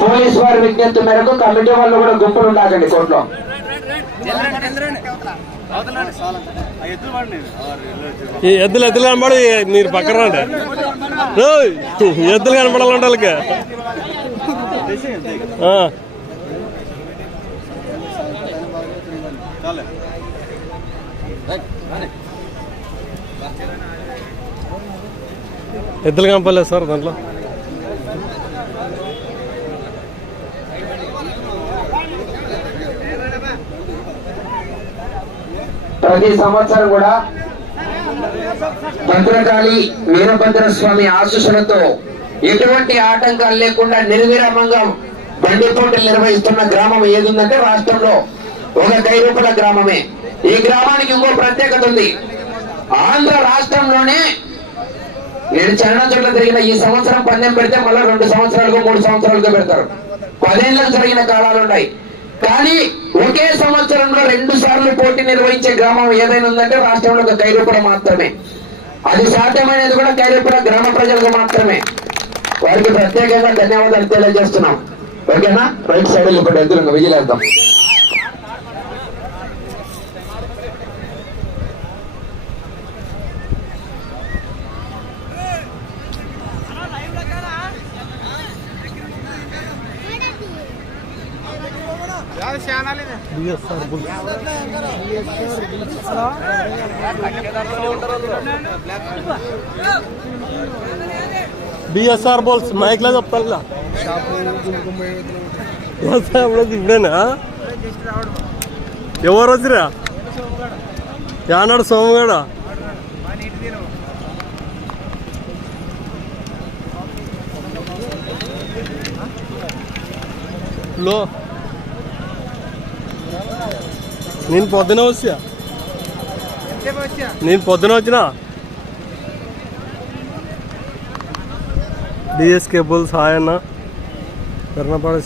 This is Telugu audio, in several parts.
పోలీస్ వారి విజ్ఞప్తి మేరకు కమిటీ వాళ్ళు కూడా గుంపులు ఉండాలండి కోర్టులో. ఈ ఎద్దులు ఎద్దులు కనబడి మీరు పక్కన రండి. ఎద్దులు కనపడాలంటే వాళ్ళకి. ఆ. ఎద్దులు కనపడలేదు సార్ దాంట్లో. ప్రతి సంవత్సరం కూడా భద్రకాళి వీరభద్ర స్వామి ఆశీస్సులతో ఎటువంటి ఆటంకాలు లేకుండా నిర్విరామంగా బండి పోటీలు నిర్వహిస్తున్న గ్రామం ఏదుందంటే రాష్ట్రంలో ఒక కైరూపల గ్రామమే. ఈ గ్రామానికి ఇంకో ప్రత్యేకత ఉంది. ఆంధ్ర రాష్ట్రంలోనే నేను చాలా చోట్ల జరిగిన ఈ సంవత్సరం పందెం పెడితే మళ్ళీ రెండు సంవత్సరాలకు మూడు సంవత్సరాలకు పెడతారు. పదేళ్ళకు జరిగిన కాలాలు ఉన్నాయి కానీ ఒకే సంవత్సరంలో రెండు సార్లు పోటీ నిర్వహించే గ్రామం ఏదైనా ఉందంటే రాష్ట్రంలో ఒక కైరూపుర మాత్రమే. అది సాధ్యమైనది కూడా కైరూపుర గ్రామ ప్రజలకు మాత్రమే. వారికి ప్రత్యేకంగా ధన్యవాదాలు తెలియజేస్తున్నాం. ఓకేనా? రైట్ సైడ్ ఇప్పుడు ఎదురు విజయలేద్దాం బిఎస్ఆర్ బోల్స్ మైక్లో చెప్తాను ఇప్పుడేనా? ఎవరు వచ్చిరా యానాడు సోమగాడ? లో. నేను పొద్దున వచ్చా. నేను పొద్దున వచ్చినా? డిఎస్ కేబుల్స్ హాయ్ అన్న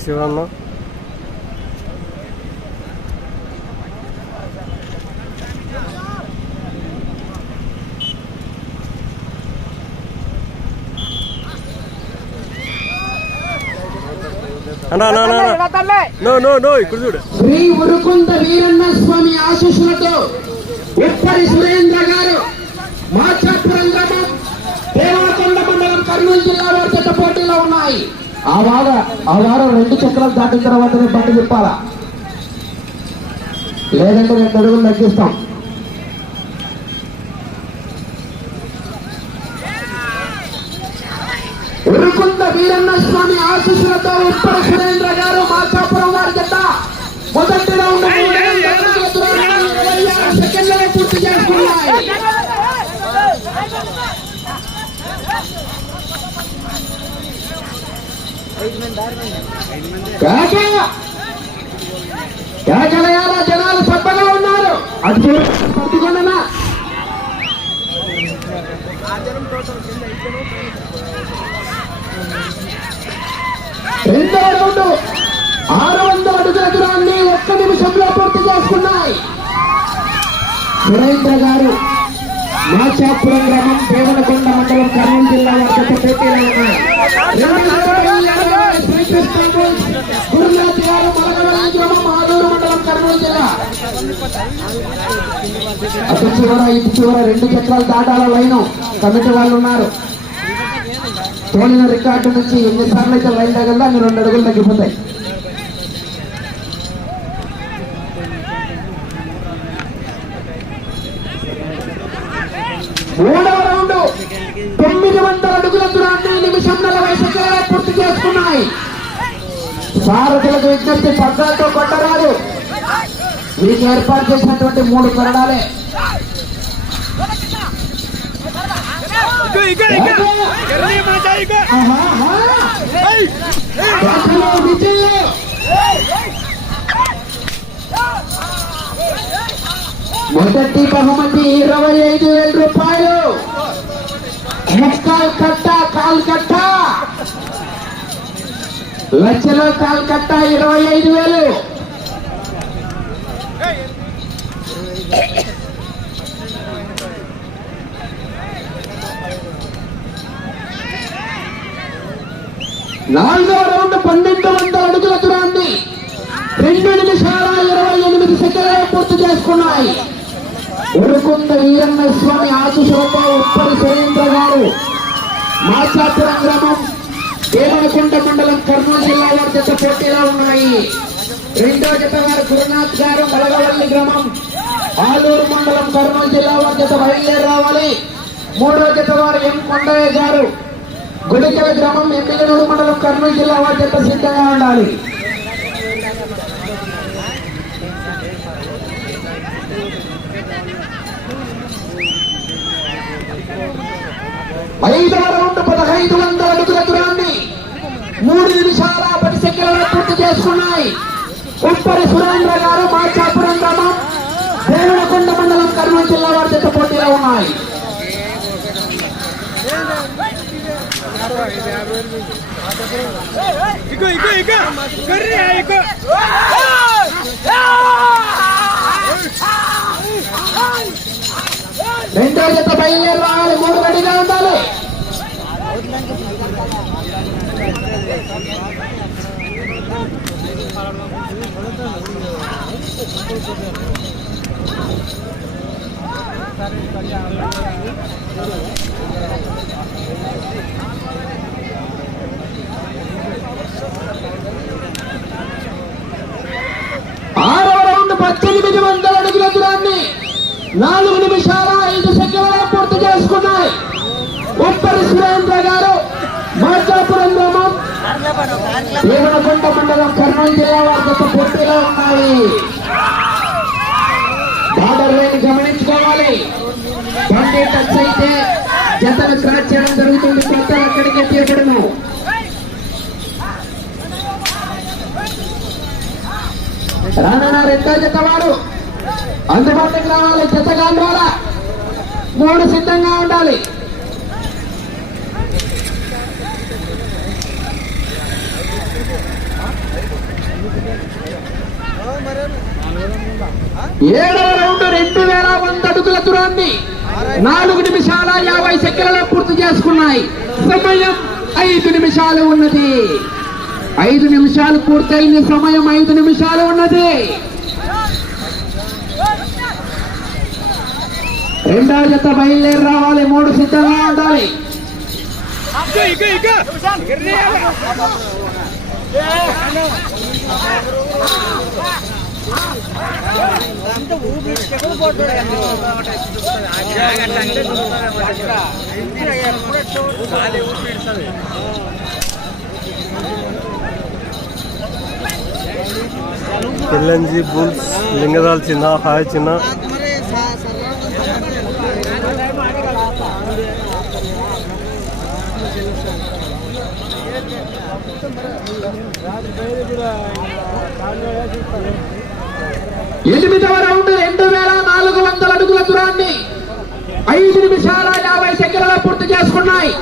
శివన్న అన్నా అన్నా అన్నా నో నో నో ఇక్కడ చూడు. శ్రీ ఉరుకుంట వీరన్న స్వామి ఆశీస్సులతో ఉప్పరి సురేంద్ర గారు మాచాపురం గ్రామం మండలం కర్నూలు జిల్లా వారి పోటీలో ఉన్నాయి. ఆ వార ఆ వారం రెండు చక్రాలు దాటిన తర్వాతనే బండి తిప్పాలా? లేదంటే రెండు అడుగులు తగ్గిస్తాం ఉరుకుంద వీరన్న స్వామి ఆశీస్సులతో ఉప్పరి సురేంద్ర గారు మాచాపురం వారి జత మొదటి రౌండ్ మూడు వందల దూరాన్ని ఇరవై ఆరు సెకండ్లలో పూర్తి చేసుకున్నాయి! కేకలయాల జనాలు సబ్బగా ఉన్నారు అటు చూడు, రౌండ్ ఆరు వందల అడుగుల దూరాన్ని ఒక్క నిమిషంలో పూర్తి చేసుకున్నాయి. సురేంద్ర గారు మాచాపురం గ్రామం దేవనకొండ మండలం కర్నూలు జిల్లా వారి పోటీలో ఉన్నాయి గురునాథ్ గారు గ్రామం ఆదూరు మండలం కర్నూలు జిల్లా అటు చివర ఇటు చివర రెండు చక్రాలు దాటాల లైను కమిటీ వాళ్ళు ఉన్నారు. తోలిన రికార్డు నుంచి ఎన్నిసార్లు అయితే లైన్ తగలదా అన్ని రెండు అడుగులు తగ్గిపోతాయి. మూడవ రౌండ్ తొమ్మిది వందల అడుగుల దూరాన్ని నిమిషం నలభై సెకండ్ల పూర్తి చేసుకున్నాయి. సారథులకు విజ్ఞప్తి పగ్గాలతో కొట్టరాదు. మీకు ఏర్పాటు చేసినటువంటి మూడు కొరడాలే. మొదటి బహుమతి ఇరవై ఐదు వేల రూపాయలు. ముక్కాల్ కట్ట కాల్ కట్ట లక్షలో కాల్ కట్ట ఇరవై ఐదు వేలు. నాలుగవ రౌండ్ పన్నెండు వందల అడుగుల దూరాన్ని రెండు నిమిషాల ఇరవై ఎనిమిది సెకండ్లు పూర్తి చేసుకున్నాయి. ఉరుకుంద వీరన్న స్వామి ఆశీస్సులతో ఉప్పరి సురేంద్ర గారు. మాచాపురం గ్రామం దేవనకొండ మండలం కర్నూలు జిల్లా వారి జత పోటీలో ఉన్నాయి. రెండో జత వారు గురునాథ్ గారు మలగవల్లి గ్రామం ఆలూరు మండలం కర్నూలు జిల్లా వారి జత బయలుదేరి రావాలి. మూడో జత వారు ఎం కొండయ్య గారు గుడికల గ్రామం ఎమ్మిగనూరు మండలం కర్నూలు జిల్లా వారి సిద్ధంగా ఉండాలి. ఐదవ రౌండ్ పదహైదు వందల అడుగుల దూరాన్ని మూడు నిమిషాల పది సెకండ్ల పూర్తి చేసుకున్నాయి. ఉప్పరి సురేంద్ర గారు మార్చాపురం గ్రామం దేవనకొండ మండలం కర్నూలు జిల్లా వారి జత పోటీలో ఉన్నాయి. ఇగో ఇగో ఇగో కర్రీ ఇగో రెండో జత బయలుదేరి రావాలి మూడు గడిగా ఉండాలి సరే రౌండ్ పద్దెనిమిది వందల అడుగుల దూరాన్ని నాలుగు నిమిషాల ఐదు సెకండ్ల పూర్తి చేసుకున్నాయి. ఉప్పరి సురేంద్ర గారు మార్కాపురం గ్రామం దేవనకొండ మండలం కర్నూలు జిల్లా వారి జత పోటీలో ఉన్నాయి బార్డర్ లైన్ గమనించుకోవాలి. బండి టచ్ అయితే జతను క్రాచ్ చేయడం జరుగుతుంది. కొత్త అక్కడికి తీయబడము రానున్న రెండో జత వారు అందుబాటులోకి రావాలి జతగా రావాలా. మూడు సిద్ధంగా ఉండాలి. ఏడవ రౌండ్ రెండు వేల వంద అడుగుల దూరాన్ని నాలుగు నిమిషాల యాభై సెకండ్లలో పూర్తి చేసుకున్నాయి. సమయం ఐదు నిమిషాలు ఉన్నది. ఐదు నిమిషాలు పూర్తయింది. సమయం ఐదు నిమిషాలు ఉన్నది. రెండో జత బయలుదేరి రావాలి మూడు సిద్ధంగా ఉండాలి ఇగో ఇగో ఇగో కర్రీ ఎల్ఎన్జి బుల్స్ లింగదాల్ చిన్న హాయ్ చిన్న ఎనిమిదవ రౌండ్ రెండు వేల నాలుగు వందల అడుగుల దూరాన్ని ఐదు నిమిషాల యాభై సెకండ్ల పూర్తి చేసుకున్నాయి.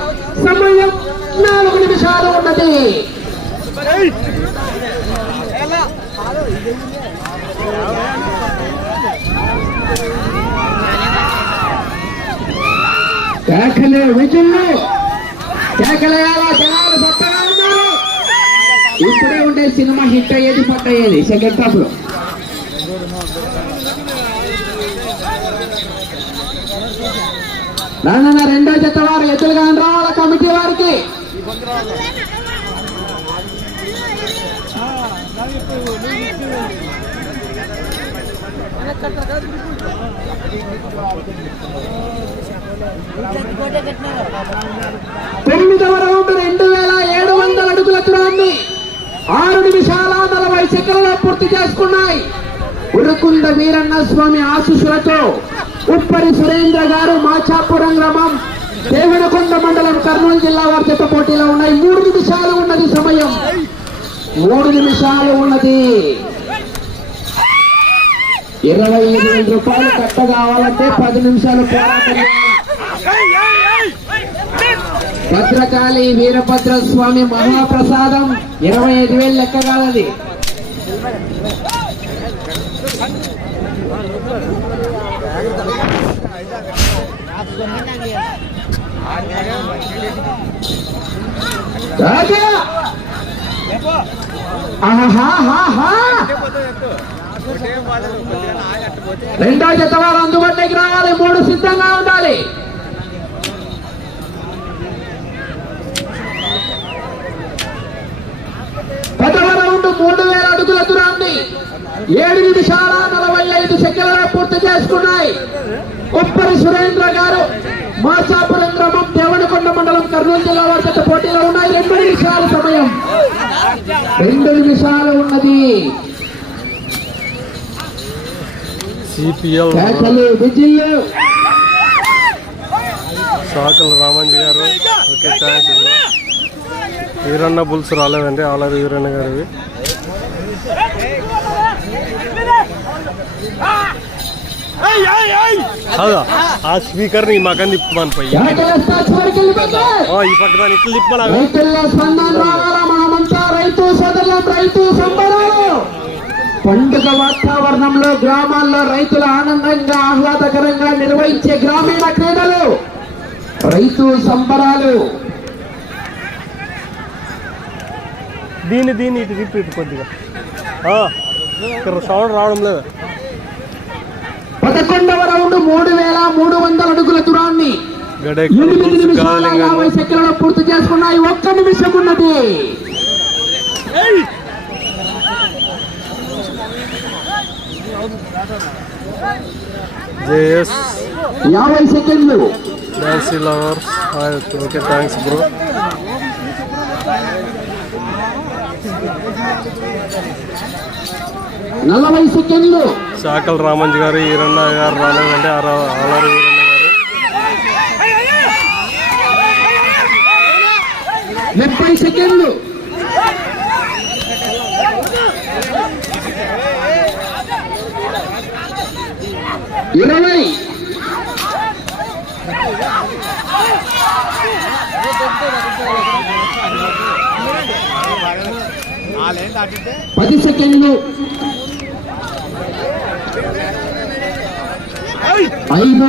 సమయం నాలుగు నిమిషాలు ఉన్నది. కేకలే విజుళ్ళు కేకలేయాలా జనాలు సత్తగా ఇప్పుడే ఉండే సినిమా హిట్ అయ్యేది పట్ అయ్యేది సెకండ్ హాఫ్లో రానన్న రెండో జత వారు ఎదురుగా రావాల కమిటీ వారికి? తొమ్మిదవ రౌండ్ రెండు వేల ఏడు వందల అడుగుల దూరాన్ని ఆరు నిమిషాల నలభై సెకండ్లో పూర్తి చేసుకున్నాయి. ఉరుకుంద వీరన్న స్వామి ఆశీస్సులతో ఉప్పరి సురేంద్ర గారు మాచాపురం గ్రామం దేవనకొండ మండలం కర్నూలు జిల్లా వారి చెత్త పోటీలో ఉన్నాయి. మూడు నిమిషాలు ఉన్నది సమయం. మూడు నిమిషాలు ఉన్నది. ఇరవై ఐదు వేల రూపాయలు కట్ట కావాలంటే పది నిమిషాలు పోరాటం భద్రకాళి వీరభద్ర స్వామి మహాప్రసాదం ఇరవై ఐదు వేలు లెక్క కాలది. రెండో జత వారు అందుబాటులోకి రావాలి. మూడు సిద్ధంగా ఉండాలి. రౌండ్ మూడు వేల అడుగుల దూరాన్ని ఏడు నిమిషాల నలభై ఐదు సెకండ్ల పూర్తి చేసుకున్నాయి. ఉప్పరి సురేంద్ర గారు గ్రామం దేవనకొండ మండలం కర్నూలు జిల్లా వారి పోటీలో ఉన్నాయి రెండు నిమిషాల సమయం రెండు నిమిషాలు ఉన్నది CPL Sakala Ramanji garu okay thanks Veeranna bulls రాలేదండి ఆల్రెడీ వీరన్న గారివి ఆ రైతుల్లో స్పందన రావాలా మనమంతా రైతు సోదరులం రైతు సంబరాలు పండుగ వాతావరణంలో గ్రామాల్లో రైతులు ఆనందంగా ఆహ్లాదకరంగా నిర్వహించే గ్రామీణ క్రీడలు రైతు సంబరాలు. దీన్ని దీన్ని ఇటు తిప్పి ఇటు కొద్దిగా. ఆ, ఇక్కడ సౌండ్ రావడం లేదు. పదకొండవ రౌండ్ మూడు వేల మూడు వందల అడుగుల దూరాన్ని ఎనిమిది నిమిషాల యాభై సెకండ్లలో పూర్తి చేసుకున్నాయి ఒక్క నిమిషం ఉన్నది. యాభై సెకండ్లు. ఓకే థ్యాంక్స్ బ్రో నలభై సెకండ్లు. శాకల రామంజి గారు ఈరన్న గారు వీరన్న గారు. ముప్పై సెకండ్లు. ఇరవై. పది సెకండ్లు. ఐదు.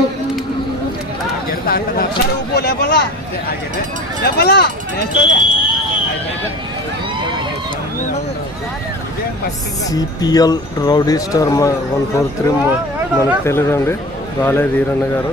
CPL rowdy star one four three మనకు తెలియదండి. రాలేదు ఈరన్న గారు.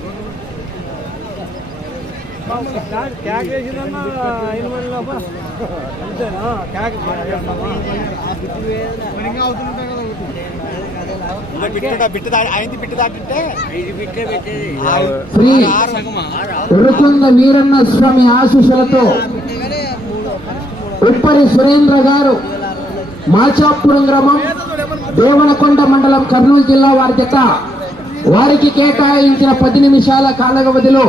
ఉరుకుంద వీరన్న స్వామి ఆశీస్సులతో ఉప్పరి సురేంద్ర గారు మాచాపురం గ్రామం దేవనకొండ మండలం కర్నూలు జిల్లా వారి జత వారికి కేటాయించిన పది నిమిషాల కాల వ్యవధిలో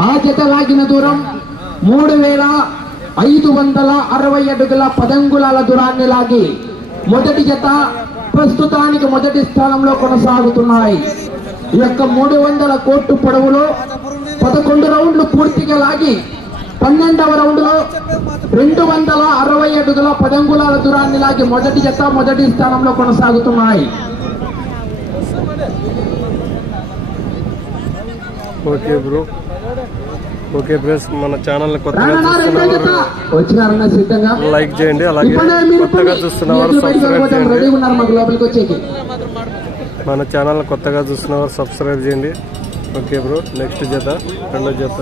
ఆ జత లాగిన దూరం మూడు వేల ఐదు వందల అరవై అడుగుల పదంగులాల దూరాన్ని లాగి మొదటి జత ప్రస్తుతానికి మొదటి స్థానంలో కొనసాగుతున్నాయి. ఈ యొక్క మూడు వందల కోట్లు పొడవులో పదకొండు రౌండ్లు పూర్తిగా లాగి పన్నెండవ రౌండ్లో రెండు వందల అరవై అడుగుల పదంగులాల దూరాన్ని లాగి మొదటి జత మొదటి స్థానంలో కొనసాగుతున్నాయి. ఓకే బ్రో ఓకే బ్రస్ మన ఛానల్ కొత్తగా చూస్తున్నవారు లైక్ చేయండి అలాగే కొత్తగా చూస్తున్నవారు సబ్స్క్రైబ్ చేయండి. మన ఛానల్ కొత్తగా చూస్తున్నవారు సబ్స్క్రైబ్ చేయండి. ఓకే బ్రో నెక్స్ట్ జత రెండో జత.